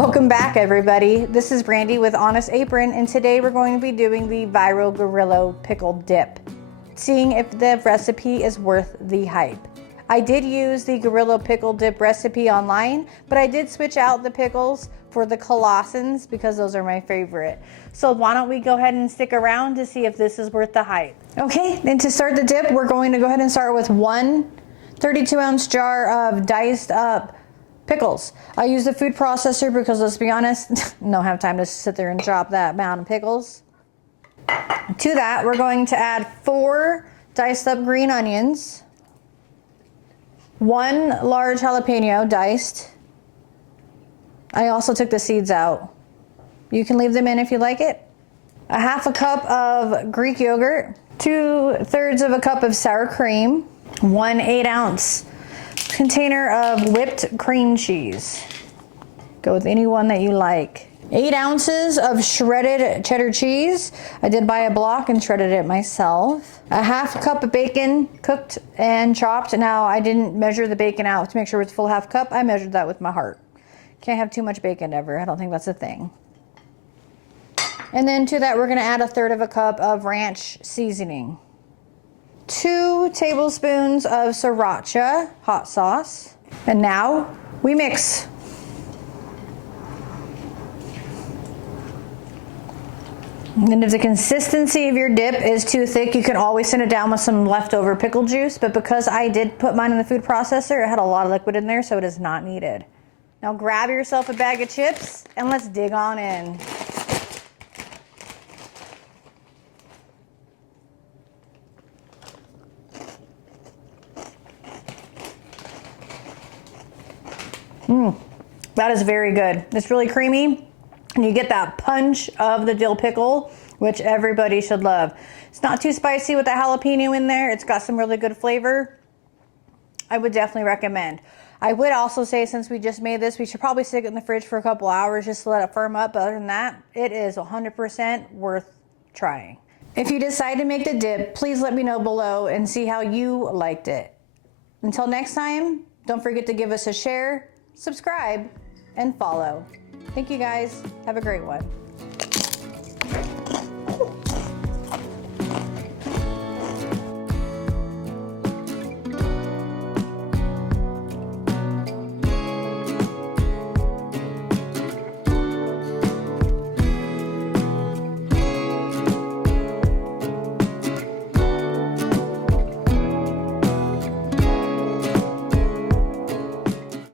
Welcome back, everybody. This is Brandy with Honest Apron, and today we're going to be doing the viral Gorilla pickle dip, seeing if the recipe is worth the hype. I did use the Gorilla pickle dip recipe online, but I did switch out the pickles for the Claussens because those are my favorite. So why don't we go ahead and stick around to see if this is worth the hype. Okay, and to start the dip, we're going to go ahead and start with one 32-ounce jar of diced up pickles. I use the food processor because, let's be honest, I don't have time to sit there and chop that amount of pickles. To that, we're going to add 4 diced up green onions, 1 large jalapeno diced. I also took the seeds out. You can leave them in if you like it. A half a cup of Greek yogurt, 2/3 of a cup of sour cream, 1 8-ounce container of whipped cream cheese. Go with any one that you like. 8 ounces of shredded cheddar cheese. I did buy a block and shredded it myself. A half cup of bacon, cooked and chopped. Now, I didn't measure the bacon out to make sure it's full half cup. I measured that with my heart. Can't have too much bacon ever. I don't think that's a thing. And then to that, we're gonna add 1/3 of a cup of ranch seasoning. 2 tablespoons of Sriracha Hot Sauce. And now we mix. And if the consistency of your dip is too thick, you can always send it down with some leftover pickle juice, but because I did put mine in the food processor, it had a lot of liquid in there, so it is not needed. Now grab yourself a bag of chips and let's dig on in. That is very good. It's really creamy, and you get that punch of the dill pickle, which everybody should love. It's not too spicy with the jalapeno in there. It's got some really good flavor. I would definitely recommend. I would also say, since we just made this, we should probably stick it in the fridge for a couple hours just to let it firm up. But other than that, it is 100% worth trying. If you decide to make the dip, please let me know below and see how you liked it. Until next time, don't forget to give us a share, subscribe, and follow. Thank you guys. Have a great one.